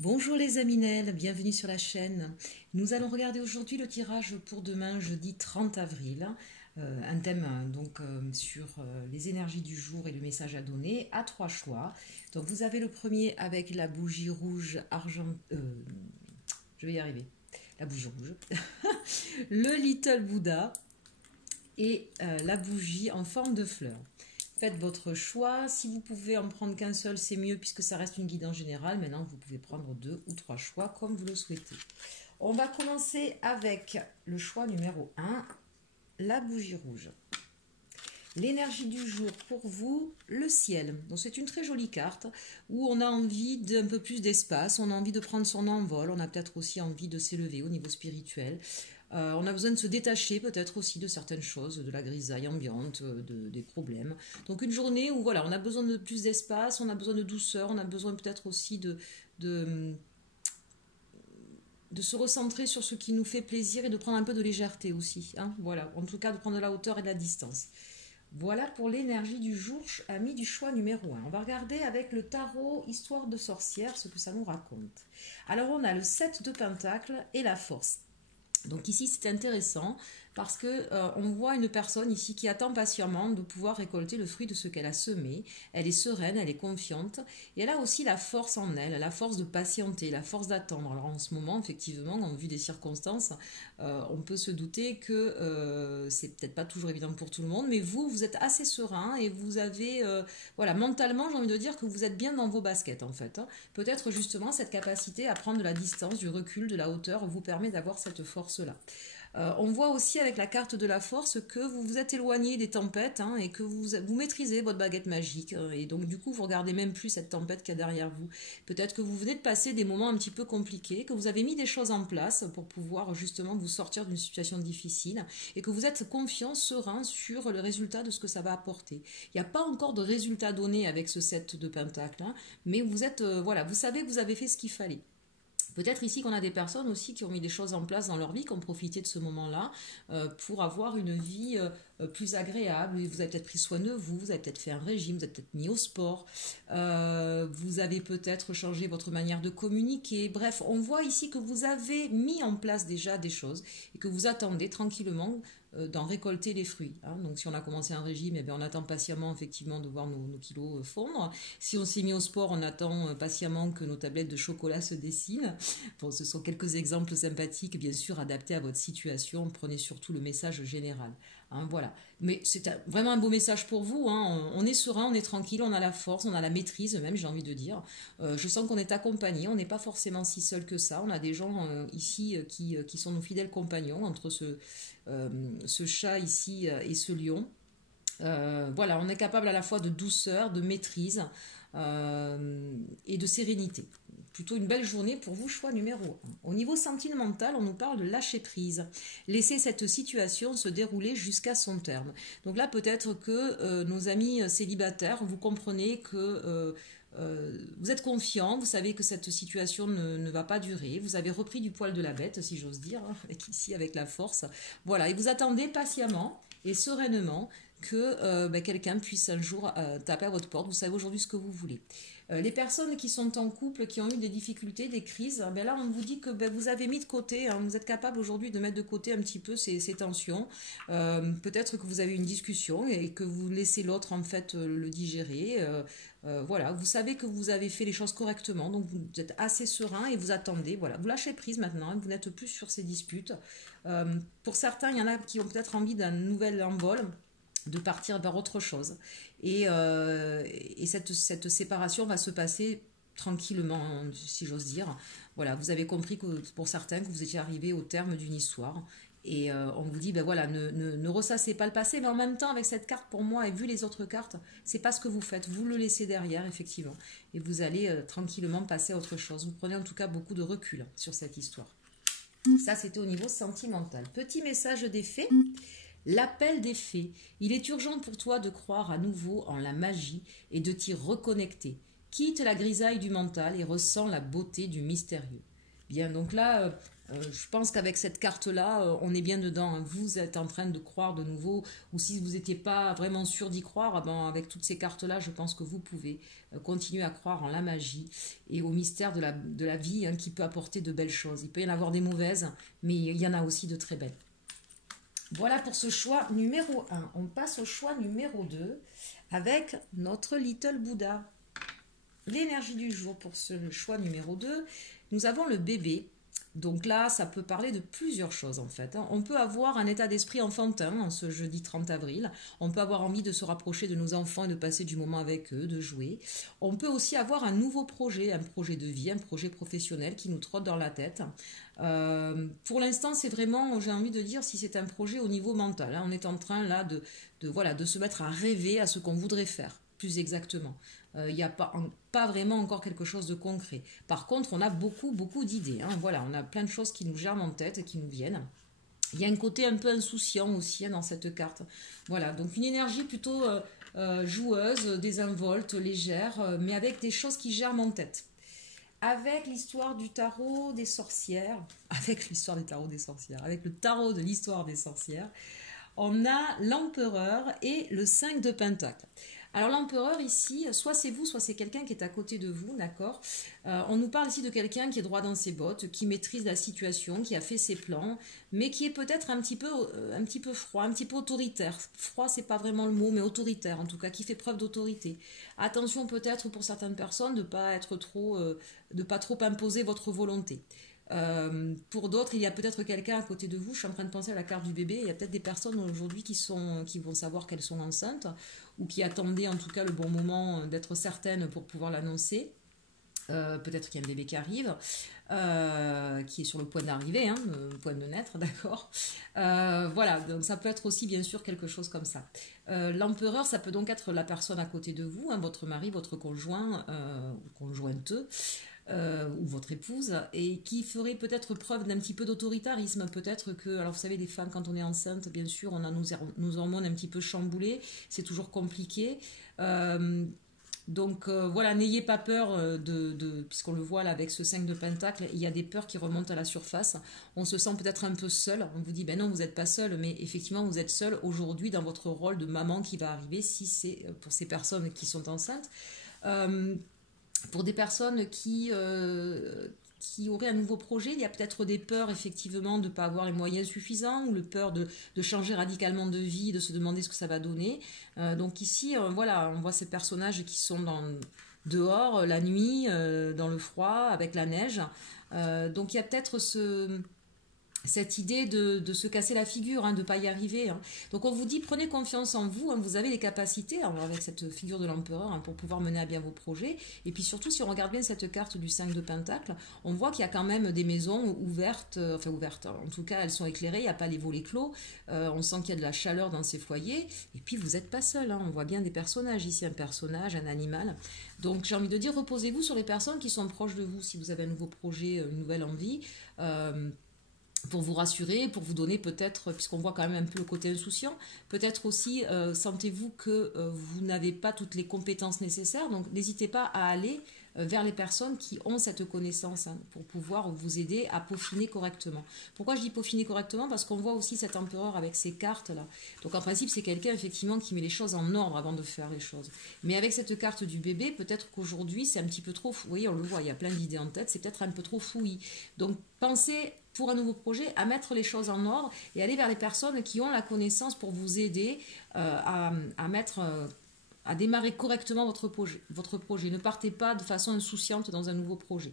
Bonjour les Aminelles, bienvenue sur la chaîne. Nous allons regarder aujourd'hui le tirage pour demain, jeudi 30 avril. Un thème sur les énergies du jour et le message à donner à 3 choix. Donc vous avez le premier avec la bougie rouge argent... je vais y arriver. La bougie rouge. Le Little Buddha et la bougie en forme de fleur. Faites votre choix. Si vous pouvez en prendre qu'un seul, c'est mieux puisque ça reste une guidance générale. Maintenant, vous pouvez prendre 2 ou 3 choix comme vous le souhaitez. On va commencer avec le choix numéro 1, la bougie rouge. L'énergie du jour pour vous, le ciel. Donc c'est une très jolie carte où on a envie d'un peu plus d'espace, on a envie de prendre son envol, on a peut-être aussi envie de s'élever au niveau spirituel. On a besoin de se détacher peut-être aussi de certaines choses, de la grisaille ambiante, des problèmes. Donc une journée où voilà, on a besoin de plus d'espace, on a besoin de douceur, on a besoin peut-être aussi de se recentrer sur ce qui nous fait plaisir et de prendre un peu de légèreté aussi. Hein, voilà, en tout cas de prendre de la hauteur et de la distance. Voilà pour l'énergie du jour, ami du choix numéro 1. On va regarder avec le tarot Histoire de sorcière ce que ça nous raconte. Alors on a le 7 de Pentacles et la force. Donc ici c'est intéressant parce que on voit une personne ici qui attend patiemment de pouvoir récolter le fruit de ce qu'elle a semé. Elle est sereine, elle est confiante et elle a aussi la force en elle, la force de patienter, la force d'attendre. Alors en ce moment effectivement, en vue des circonstances, on peut se douter que c'est peut-être pas toujours évident pour tout le monde, mais vous êtes assez serein et vous avez, voilà, mentalement j'ai envie de dire que vous êtes bien dans vos baskets en fait. Hein. Peut-être justement cette capacité à prendre de la distance, du recul, de la hauteur vous permet d'avoir cette force-là. On voit aussi avec la carte de la force que vous vous êtes éloigné des tempêtes hein, et que vous maîtrisez votre baguette magique. Et donc du coup, vous regardez même plus cette tempête qu'il y a derrière vous. Peut-être que vous venez de passer des moments un petit peu compliqués, que vous avez mis des choses en place pour pouvoir justement vous sortir d'une situation difficile et que vous êtes confiant, serein sur le résultat de ce que ça va apporter. Il n'y a pas encore de résultat donné avec ce 7 de Pentacle, hein, mais vous êtes, voilà, vous savez que vous avez fait ce qu'il fallait. Peut-être ici qu'on a des personnes aussi qui ont mis des choses en place dans leur vie, qui ont profité de ce moment-là pour avoir une vie plus agréable. Vous avez peut-être pris soin de vous, vous avez peut-être fait un régime, vous avez peut-être mis au sport, vous avez peut-être changé votre manière de communiquer. Bref, on voit ici que vous avez mis en place déjà des choses et que vous attendez tranquillement d'en récolter les fruits. Hein. Donc si on a commencé un régime, eh bien, on attend patiemment effectivement de voir nos kilos fondre. Si on s'est mis au sport, on attend patiemment que nos tablettes de chocolat se dessinent. Bon, ce sont quelques exemples sympathiques, bien sûr, adaptés à votre situation. Prenez surtout le message général. Hein, voilà. Mais c'est vraiment un beau message pour vous. Hein. On est serein, on est tranquille, on a la force, on a la maîtrise même, j'ai envie de dire. Je sens qu'on est accompagné, on n'est pas forcément si seul que ça. On a des gens ici qui sont nos fidèles compagnons entre ce chat ici et ce lion. Voilà, on est capable à la fois de douceur, de maîtrise et de sérénité. Plutôt une belle journée pour vous, choix numéro 1. Au niveau sentimental, on nous parle de lâcher prise. Laisser cette situation se dérouler jusqu'à son terme. Donc là, peut-être que nos amis célibataires, vous comprenez que vous êtes confiant, vous savez que cette situation ne va pas durer, vous avez repris du poil de la bête, si j'ose dire, hein, ici avec la force. Voilà, et vous attendez patiemment et sereinement que quelqu'un puisse un jour taper à votre porte. Vous savez aujourd'hui ce que vous voulez. Les personnes qui sont en couple, qui ont eu des difficultés, des crises, là on vous dit que vous avez mis de côté, hein, vous êtes capable aujourd'hui de mettre de côté un petit peu ces tensions. Peut-être que vous avez une discussion et que vous laissez l'autre en fait le digérer. Voilà, vous savez que vous avez fait les choses correctement, donc vous êtes assez serein et vous attendez. Voilà, vous lâchez prise maintenant, vous n'êtes plus sur ces disputes. Pour certains, il y en a qui ont peut-être envie d'un nouvel envol, de partir vers autre chose. Et cette séparation va se passer tranquillement, si j'ose dire. Voilà, vous avez compris que pour certains, que vous étiez arrivé au terme d'une histoire. Et on vous dit, voilà, ne ressassez pas le passé, mais en même temps, avec cette carte, pour moi, et vu les autres cartes, c'est pas ce que vous faites. Vous le laissez derrière, effectivement. Et vous allez tranquillement passer à autre chose. Vous prenez en tout cas beaucoup de recul sur cette histoire. Ça, c'était au niveau sentimental. Petit message des fées. L'appel des fées. Il est urgent pour toi de croire à nouveau en la magie et de t'y reconnecter. Quitte la grisaille du mental et ressens la beauté du mystérieux. Bien, donc là, je pense qu'avec cette carte-là, on est bien dedans, hein. Vous êtes en train de croire de nouveau, ou si vous n'étiez pas vraiment sûr d'y croire, ah ben, avec toutes ces cartes-là, je pense que vous pouvez continuer à croire en la magie et au mystère de la vie, hein, qui peut apporter de belles choses. Il peut y en avoir des mauvaises, mais il y en a aussi de très belles. Voilà pour ce choix numéro 1. On passe au choix numéro 2 avec notre Little Buddha. L'énergie du jour pour ce choix numéro 2, nous avons le bébé. Donc là, ça peut parler de plusieurs choses en fait, hein. On peut avoir un état d'esprit enfantin en ce jeudi 30 avril. On peut avoir envie de se rapprocher de nos enfants et de passer du moment avec eux, de jouer. On peut aussi avoir un nouveau projet, un projet de vie, un projet professionnel qui nous trotte dans la tête. Pour l'instant, c'est vraiment, j'ai envie de dire, si c'est un projet au niveau mental, hein. On est en train là de se mettre à rêver à ce qu'on voudrait faire, plus exactement. Il n'y a pas vraiment encore quelque chose de concret. Par contre, on a beaucoup d'idées, hein. Voilà, on a plein de choses qui nous germent en tête et qui nous viennent. Il y a un côté un peu insouciant aussi, hein, dans cette carte. Voilà, donc une énergie plutôt joueuse, désinvolte, légère, mais avec des choses qui germent en tête. Avec l'histoire du tarot des sorcières, avec le tarot de l'histoire des sorcières, on a l'empereur et le 5 de pentacle. Alors l'empereur ici, soit c'est vous, soit c'est quelqu'un qui est à côté de vous, d'accord. On nous parle ici de quelqu'un qui est droit dans ses bottes, qui maîtrise la situation, qui a fait ses plans, mais qui est peut-être un petit peu froid, un petit peu autoritaire. Froid, c'est pas vraiment le mot, mais autoritaire en tout cas, qui fait preuve d'autorité. Attention peut-être pour certaines personnes de pas trop imposer votre volonté. Pour d'autres, il y a peut-être quelqu'un à côté de vous. Je suis en train de penser à la carte du bébé. Il y a peut-être des personnes aujourd'hui qui vont savoir qu'elles sont enceintes ou qui attendaient en tout cas le bon moment d'être certaines pour pouvoir l'annoncer. Peut-être qu'il y a un bébé qui arrive, qui est sur le point d'arriver, hein, le point de naître, d'accord. Voilà, donc ça peut être aussi bien sûr quelque chose comme ça. L'empereur, ça peut donc être la personne à côté de vous, hein, votre mari, votre conjoint, conjointe, ou votre épouse, et qui ferait peut-être preuve d'un petit peu d'autoritarisme. Peut-être que, alors vous savez, les femmes, quand on est enceinte, bien sûr, on a nos hormones un petit peu chamboulées, c'est toujours compliqué. Donc voilà, n'ayez pas peur puisqu'on le voit là avec ce 5 de pentacle, il y a des peurs qui remontent à la surface. On se sent peut-être un peu seul. On vous dit, ben non, vous n'êtes pas seul, mais effectivement, vous êtes seul aujourd'hui dans votre rôle de maman qui va arriver, si c'est pour ces personnes qui sont enceintes. Pour des personnes qui auraient un nouveau projet, il y a peut-être des peurs effectivement de ne pas avoir les moyens suffisants ou le peur de changer radicalement de vie, de se demander ce que ça va donner. Donc ici, voilà, on voit ces personnages qui sont dehors, la nuit, dans le froid, avec la neige. Donc il y a peut-être cette idée de se casser la figure, hein, de ne pas y arriver, hein. Donc on vous dit, prenez confiance en vous, hein, vous avez les capacités, hein, avec cette figure de l'empereur, hein, pour pouvoir mener à bien vos projets. Et puis surtout, si on regarde bien cette carte du 5 de pentacle, on voit qu'il y a quand même des maisons ouvertes, en tout cas elles sont éclairées, il n'y a pas les volets clos, on sent qu'il y a de la chaleur dans ces foyers, et puis vous n'êtes pas seul, hein, on voit bien des personnages ici, un personnage, un animal. Donc j'ai envie de dire, reposez-vous sur les personnes qui sont proches de vous, si vous avez un nouveau projet, une nouvelle envie, pour vous rassurer, pour vous donner peut-être, puisqu'on voit quand même un peu le côté insouciant, peut-être aussi sentez-vous que vous n'avez pas toutes les compétences nécessaires, donc n'hésitez pas à aller vers les personnes qui ont cette connaissance, hein, pour pouvoir vous aider à peaufiner correctement. Pourquoi je dis peaufiner correctement? Parce qu'on voit aussi cet empereur avec ces cartes-là. Donc en principe, c'est quelqu'un effectivement qui met les choses en ordre avant de faire les choses. Mais avec cette carte du bébé, peut-être qu'aujourd'hui, c'est un petit peu trop... Vous voyez, on le voit, il y a plein d'idées en tête, c'est peut-être un peu trop fouillis. Donc pensez, pour un nouveau projet, à mettre les choses en ordre et aller vers les personnes qui ont la connaissance pour vous aider à démarrer correctement votre projet. Ne partez pas de façon insouciante dans un nouveau projet.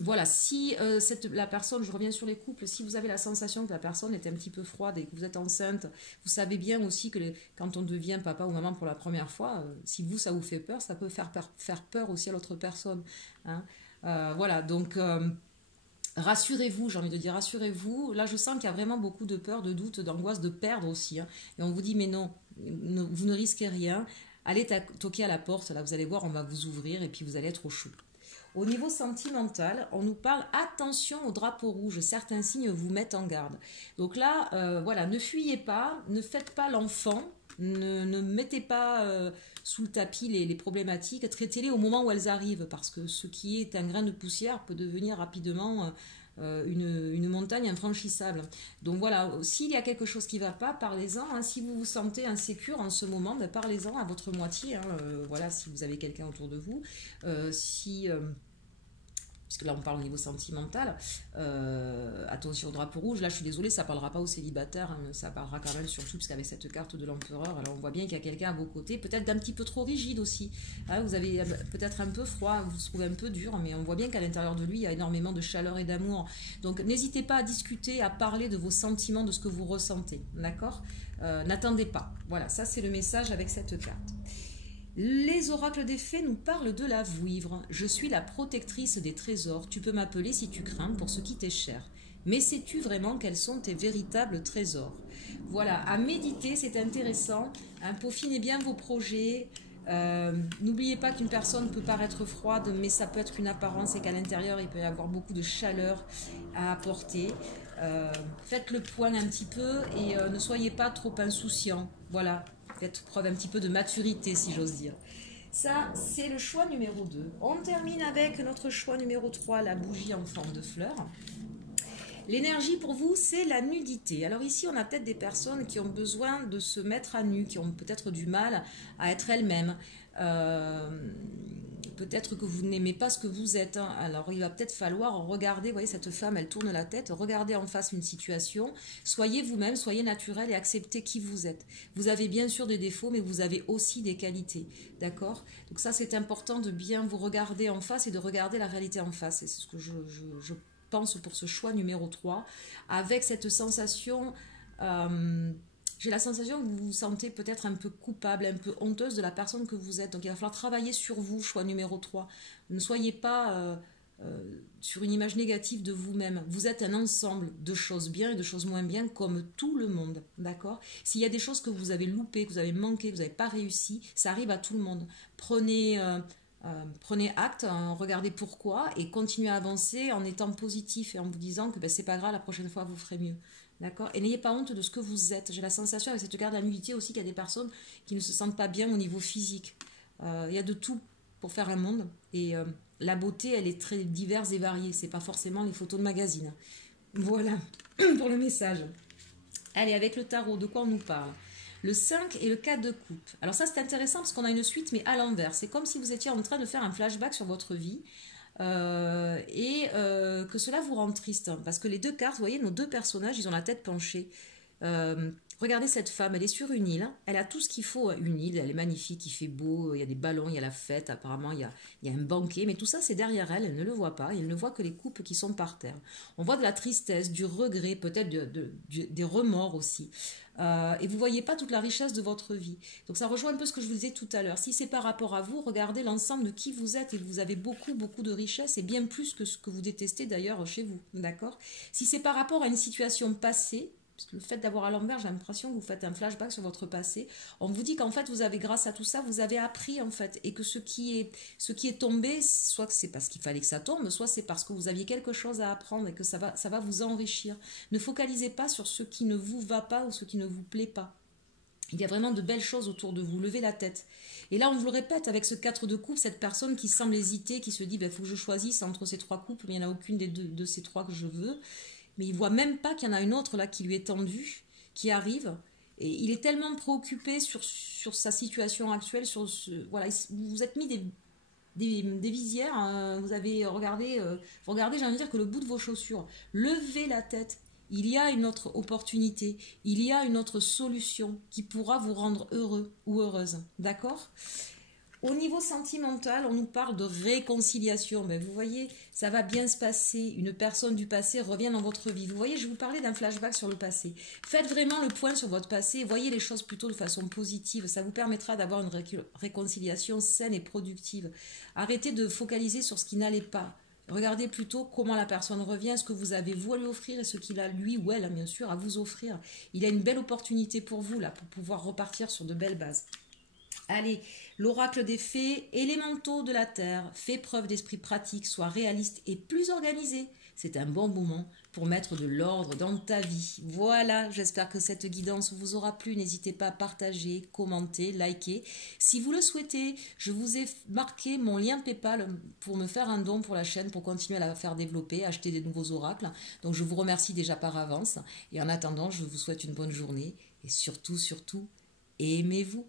Voilà, si la personne, je reviens sur les couples, si vous avez la sensation que la personne est un petit peu froide et que vous êtes enceinte, vous savez bien aussi que quand on devient papa ou maman pour la première fois, si vous, ça vous fait peur, ça peut faire peur aussi à l'autre personne, hein. Voilà, donc... rassurez-vous, j'ai envie de dire, rassurez-vous. Là, je sens qu'il y a vraiment beaucoup de peur, de doute, d'angoisse, de perdre aussi, hein. Et on vous dit, mais non, vous ne risquez rien. Allez toquer à la porte, là, vous allez voir, on va vous ouvrir et puis vous allez être au chaud. Au niveau sentimental, on nous parle, attention au drapeau rouge, certains signes vous mettent en garde. Donc là, voilà, ne fuyez pas, ne faites pas l'enfant, Ne mettez pas sous le tapis les problématiques, traitez-les au moment où elles arrivent, parce que ce qui est un grain de poussière peut devenir rapidement une montagne infranchissable. Donc voilà, s'il y a quelque chose qui ne va pas, parlez-en. Hein. Si vous vous sentez insécure en ce moment, ben parlez-en à votre moitié. Hein. Voilà, si vous avez quelqu'un autour de vous. Si puisque là on parle au niveau sentimental, attention au drapeau rouge, là je suis désolée, ça parlera pas aux célibataires, hein, ça parlera quand même surtout, parce qu'avec cette carte de l'empereur, alors on voit bien qu'il y a quelqu'un à vos côtés, peut-être d'un petit peu trop rigide aussi, hein, vous avez peut-être un peu froid, vous vous trouvez un peu dur, mais on voit bien qu'à l'intérieur de lui, il y a énormément de chaleur et d'amour, donc n'hésitez pas à discuter, à parler de vos sentiments, de ce que vous ressentez, d'accord. N'attendez pas, voilà, ça c'est le message avec cette carte. Les oracles des fées nous parlent de la vouivre. Je suis la protectrice des trésors. Tu peux m'appeler si tu crains pour ce qui t'est cher. Mais sais-tu vraiment quels sont tes véritables trésors? Voilà, à méditer, c'est intéressant. Peaufinez bien vos projets. N'oubliez pas qu'une personne peut paraître froide, mais ça peut être une apparence et qu'à l'intérieur, il peut y avoir beaucoup de chaleur à apporter. Faites le point un petit peu et ne soyez pas trop insouciant. Voilà, faites preuve un petit peu de maturité, si j'ose dire. Ça, c'est le choix numéro 2. On termine avec notre choix numéro 3, la bougie en forme de fleur. L'énergie pour vous, c'est la nudité. Alors ici, on a peut-être des personnes qui ont besoin de se mettre à nu, qui ont peut-être du mal à être elles-mêmes. Peut-être que vous n'aimez pas ce que vous êtes. Hein. Alors il va peut-être falloir regarder, vous voyez cette femme, elle tourne la tête, regardez en face une situation, soyez vous-même, soyez naturel et acceptez qui vous êtes. Vous avez bien sûr des défauts, mais vous avez aussi des qualités, d'accord? Donc ça c'est important de bien vous regarder en face et de regarder la réalité en face. Et c'est ce que je pense pour ce choix numéro 3, avec cette sensation... j'ai la sensation que vous vous sentez peut-être un peu coupable, un peu honteuse de la personne que vous êtes. Donc il va falloir travailler sur vous, choix numéro 3. Ne soyez pas sur une image négative de vous-même. Vous êtes un ensemble de choses bien et de choses moins bien comme tout le monde. D'accord? S'il y a des choses que vous avez loupées, que vous avez manquées, que vous n'avez pas réussi, ça arrive à tout le monde. Prenez acte, hein, regardez pourquoi et continuez à avancer en étant positif et en vous disant que c'est pas grave, la prochaine fois vous ferez mieux. D'accord? Et n'ayez pas honte de ce que vous êtes. J'ai la sensation avec cette carte de la nudité aussi qu'il y a des personnes qui ne se sentent pas bien au niveau physique. Il y a de tout pour faire un monde. Et la beauté, elle est très diverse et variée. C'est pas forcément les photos de magazine. Voilà pour le message. Allez, avec le tarot, de quoi on nous parle? Le 5 et le 4 de coupe. Alors ça, c'est intéressant parce qu'on a une suite, mais à l'envers. C'est comme si vous étiez en train de faire un flashback sur votre vie. Que cela vous rend triste. Parce que les deux cartes, vous voyez, nos deux personnages, ils ont la tête penchée. Regardez cette femme, elle est sur une île, elle a tout ce qu'il faut, une île, elle est magnifique, il fait beau, il y a des ballons, il y a la fête, apparemment il y a un banquet, mais tout ça c'est derrière elle, elle ne le voit pas, elle ne voit que les coupes qui sont par terre. On voit de la tristesse, du regret, peut-être des remords aussi. Et vous voyez pas toute la richesse de votre vie. Donc ça rejoint un peu ce que je vous disais tout à l'heure. Si c'est par rapport à vous, regardez l'ensemble de qui vous êtes et vous avez beaucoup, beaucoup de richesse et bien plus que ce que vous détestez d'ailleurs chez vous. D'accord? Si c'est par rapport à une situation passée, parce que le fait d'avoir à l'envers, j'ai l'impression que vous faites un flashback sur votre passé. On vous dit qu'en fait, vous avez, grâce à tout ça, vous avez appris en fait, et que ce qui est tombé, soit que c'est parce qu'il fallait que ça tombe, soit c'est parce que vous aviez quelque chose à apprendre et que ça va vous enrichir. Ne focalisez pas sur ce qui ne vous va pas ou ce qui ne vous plaît pas. Il y a vraiment de belles choses autour de vous. Levez la tête. Et là, on vous le répète, avec ce 4 de coupe, cette personne qui semble hésiter, qui se dit, il faut que je choisisse entre ces 3 coupes, mais il n'y en a aucune des deux de ces 3 que je veux. Mais il ne voit même pas qu'il y en a une autre là qui lui est tendue, qui arrive. Et il est tellement préoccupé sur sa situation actuelle. Voilà, vous vous êtes mis des visières. Vous avez regardé, j'ai envie de dire que le bout de vos chaussures. Levez la tête. Il y a une autre opportunité. Il y a une autre solution qui pourra vous rendre heureux ou heureuse. D'accord ? Au niveau sentimental, on nous parle de réconciliation. Mais vous voyez, ça va bien se passer. Une personne du passé revient dans votre vie. Vous voyez, je vous parlais d'un flashback sur le passé. Faites vraiment le point sur votre passé. Voyez les choses plutôt de façon positive. Ça vous permettra d'avoir une réconciliation saine et productive. Arrêtez de focaliser sur ce qui n'allait pas. Regardez plutôt comment la personne revient, ce que vous avez vous à lui offrir et ce qu'il a lui ou elle, bien sûr, à vous offrir. Il a une belle opportunité pour vous là, pour pouvoir repartir sur de belles bases. Allez, l'oracle des fées, élémentaux de la terre, fais preuve d'esprit pratique, sois réaliste et plus organisé. C'est un bon moment pour mettre de l'ordre dans ta vie. Voilà, j'espère que cette guidance vous aura plu. N'hésitez pas à partager, commenter, liker. Si vous le souhaitez, je vous ai marqué mon lien PayPal pour me faire un don pour la chaîne, pour continuer à la faire développer, acheter des nouveaux oracles. Donc je vous remercie déjà par avance. Et en attendant, je vous souhaite une bonne journée. Et surtout, surtout, aimez-vous.